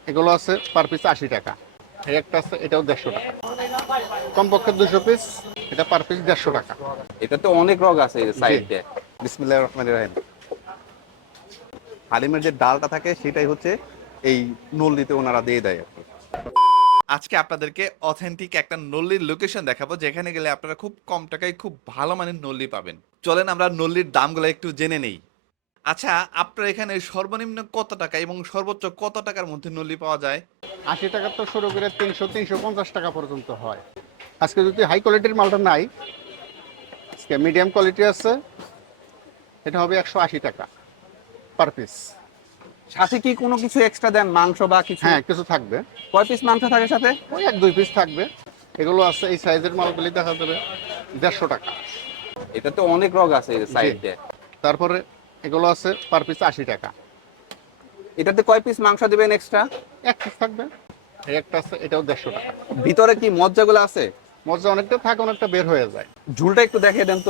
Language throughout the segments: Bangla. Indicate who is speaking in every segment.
Speaker 1: এগুলো আছে পার পিস 80 টাকা। এই একটা আছে, এটাও 150 টাকা। কমপক্ষে 200 পিস, এটা পার পিস 150 টাকা।
Speaker 2: এটা তো অনেক রগ আছে এই
Speaker 1: জি।
Speaker 2: সাইড দিয়ে। বিসমিল্লাহির রহমানির রহিম। হালিমের যে ডালটা থাকে সেটাই হচ্ছে এই নল্লিতে ওনারা দিয়ে দেয় আর কি।
Speaker 3: আজকে আপনাদেরকে অথেন্টিক একটা নল্লির লোকেশন দেখাবো, যেখানে গেলে আপনারা খুব কম টাকায় খুব ভালো মানের নল্লি পাবেন। চলেন আমরা নল্লির দামগুলো একটু জেনে নেই। আচ্ছা, আপনার এখানে সর্বনিম্ন কত টাকা এবং সর্বোচ্চ কত টাকার মধ্যে নল্লি পাওয়া যায়?
Speaker 1: 80 টাকা তো শুরু করে 300-350 টাকা পর্যন্ত হয়। আজকে যদি হাই কোয়ালিটির মালটা নাই, আজকে মিডিয়াম কোয়ালিটি আছে, এটা হবে 180 টাকা পার পিস।
Speaker 2: সাথে কি কোনো কিছু এক্সট্রা দেন, মাংস বা কিছু?
Speaker 1: হ্যাঁ, কিছু থাকবে।
Speaker 2: কয় পিস মাংস থাকে সাথে?
Speaker 1: ওই 1-2 পিস থাকবে। এগুলো আছে, এই সাইজের মালগুলি দেখা যাবে 150 টাকা।
Speaker 2: এটা তো অনেক রগ আছে এই
Speaker 1: জি।
Speaker 2: সাইড দিয়ে।
Speaker 1: তারপরে এগুলো আছে পার পিস 80 টাকা।
Speaker 2: এটাতে কয় পিস মাংস দিবেন এক্সট্রা?
Speaker 1: 1 পিস থাকবে। এই একটা আছে, এটাও 150 টাকা।
Speaker 2: ভিতরে কি মজ্জাগুলো আছে?
Speaker 1: মজা অনেকটা থাকে, অনেকটা বের হয়ে যায়।
Speaker 2: ঝুলটা একটু দেখিয়ে দেন তো।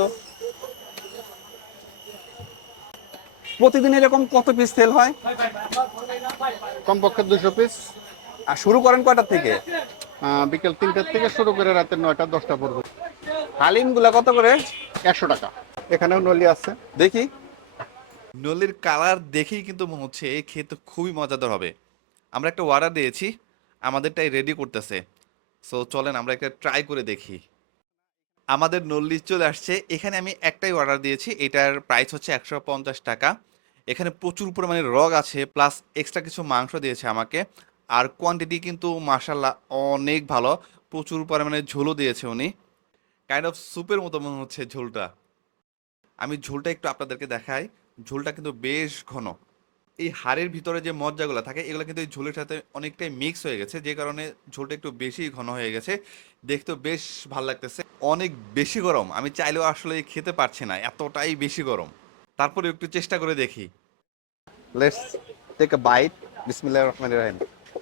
Speaker 2: প্রতিদিন এরকম কত পিস সেল হয়?
Speaker 1: কমপক্ষে 200 পিস।
Speaker 2: আর শুরু করেন কয়টার থেকে?
Speaker 1: বিকেল 3টার থেকে শুরু করে রাতের 9টা-10টা পর্যন্ত।
Speaker 2: হালিম গুলা কত করে?
Speaker 1: 100 টাকা। এখানেও নলি আছে।
Speaker 2: দেখি।
Speaker 3: নল্লির কালার দেখেই কিন্তু মনে হচ্ছে এই খেতে খুবই মজাদার হবে। আমরা একটা অর্ডার দিয়েছি, আমাদেরটাই রেডি করতেছে। সো চলেন আমরা একটা ট্রাই করে দেখি। আমাদের নল্লি চলে আসছে। এখানে আমি একটাই অর্ডার দিয়েছি, এটার প্রাইস হচ্ছে 150 টাকা। এখানে প্রচুর পরিমাণে রগ আছে, প্লাস এক্সট্রা কিছু মাংস দিয়েছে আমাকে। আর কোয়ান্টিটি কিন্তু মাশাল্লাহ অনেক ভালো, প্রচুর পরিমাণে ঝোলও দিয়েছে উনি। কাইন্ড অফ স্যুপের মতো মনে হচ্ছে ঝোলটা। আমি ঝোলটা একটু আপনাদেরকে দেখাই। ঝোলটা কিন্তু বেশ ঘন। এই হাড়ের ভিতরে যে মজ্জাগুলো থাকে এগুলো কিন্তু এই ঝোলের সাথে অনেকটাই মিক্স হয়ে গেছে, যে কারণে ঝোলটা একটু বেশি ঘন হয়ে গেছে। দেখতেও বেশ ভালো লাগতেছে। অনেক বেশি গরম, আমি চাইলেও আসলে খেতে পারছি না, এতটাই বেশি গরম। তারপরে একটু চেষ্টা করে দেখি।
Speaker 2: Let's take a bite. বিসমিল্লাহির রহমানির রহিম।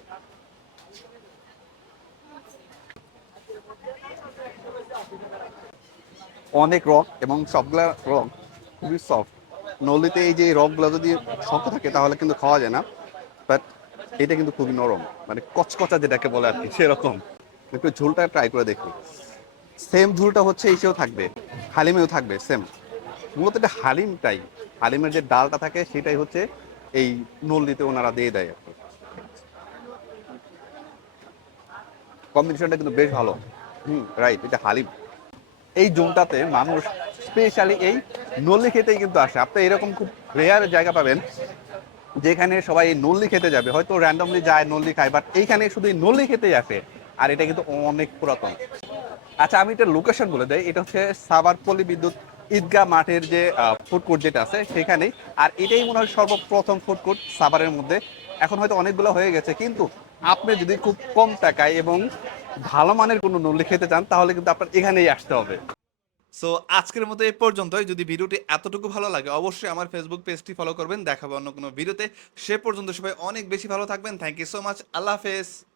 Speaker 2: অনেক রক এবং সবগুলা রক খুবই সফট। নলিতে এই যে রকগুলো যদি শক্ত থাকে তাহলে কিন্তু খাওয়া যায় না, বাট এটা কিন্তু খুবই নরম, মানে কচকচা যেটাকে বলে আর কি সেরকম। একটু ঝোলটা ট্রাই করে দেখি। সেম ঝোলটা হচ্ছে ইসেও থাকবে, হালিমেও থাকবে সেম। মূলত এটা হালিমটাই, হালিমের যে ডালটা থাকে সেটাই হচ্ছে এই নল্লিতে ওনারা দিয়ে দেয় আর কি। কম্বিনেশনটা কিন্তু বেশ ভালো। রাইট, এটা হালিম। এই জোনটাতে মানুষ স্পেশালি এই নল্লি খেতেই কিন্তু আসে। আপনি এরকম খুব রেয়ার জায়গা পাবেন যেখানে সবাই এই নল্লি খেতে যাবে, হয়তো র্যান্ডমলি যায় নল্লি খায়, বাট এইখানে শুধু এই নল্লি খেতেই আসে। আর এটা কিন্তু অনেক পুরাতন। আচ্ছা, আমি এটা লোকেশন বলে দেই। এটা হচ্ছে সাভার পল্লী বিদ্যুৎ ঈদগাহ মাঠের যে ফুড কোর্ট যেটা আছে সেখানেই। আর এটাই মনে হয় সর্বপ্রথম ফুড কোর্ট সাভারের মধ্যে। এখন হয়তো অনেকগুলো হয়ে গেছে, কিন্তু আপনি যদি খুব কম টাকায় এবং ভালো মানের কোনো নল্লি খেতে চান তাহলে কিন্তু আপনার এখানেই আসতে হবে।
Speaker 3: সো আজকের মতো এই পর্যন্তই। যদি ভিডিওটি এতটুকু ভালো লাগে অবশ্যই আমার ফেসবুক পেজটি ফলো করবেন। দেখাবো অন্য কোনো ভিডিওতে। সে পর্যন্ত সবাই অনেক বেশি ভালো থাকবেন। Thank you so much. আল্লাহ হাফেজ।